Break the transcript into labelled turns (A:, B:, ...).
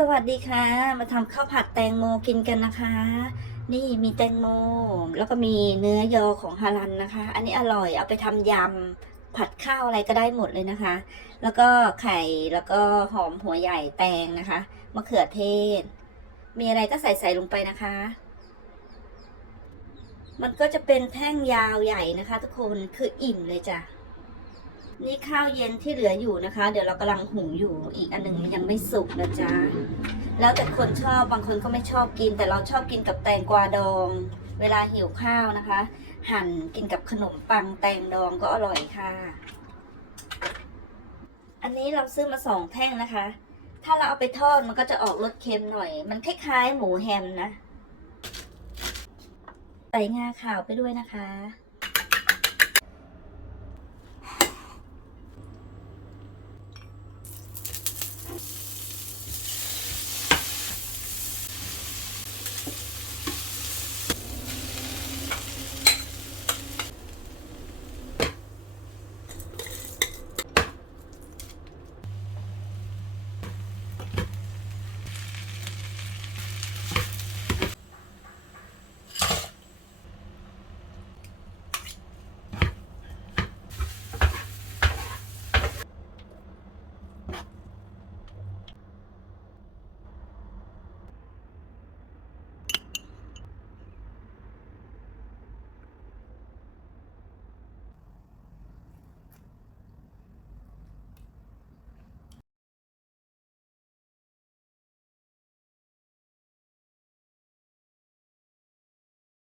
A: สวัสดีค่ะ มาทำข้าวผัดแตงโมกินกันนะคะ นี่มีแตงโม แล้วก็มีเนื้อยอของฮารันนะคะ อันนี้อร่อยเอาไปทำยำผัดข้าวอะไรก็ได้หมดเลยนะคะ แล้วก็ไข่แล้วก็หอมหัวใหญ่แตงนะคะมะเขือเทศ มีอะไรก็ใส่ใส่ลงไปนะคะ มันก็จะเป็นแท่งยาวใหญ่นะคะ ทุกคนคืออิ่มเลยจ้ะ นี่ข้าวเย็นที่เหลืออยู่นะคะ เดี๋ยวเรากำลังหุงอยู่อีกอันหนึ่งยังไม่สุกนะจ๊ะ แล้วแต่คนชอบบางคนก็ไม่ชอบกิน แต่เราชอบกินกับแตงกวาดอง เวลาหิวข้าวนะคะ หั่นกินกับขนมปังแตงดองก็อร่อยค่ะ อันนี้เราซื้อมาสองแท่งนะคะ ถ้าเราเอาไปทอดมันก็จะออกรสเค็มหน่อย มันคล้ายๆหมูแฮมนะใส่งาขาวไปด้วยนะคะ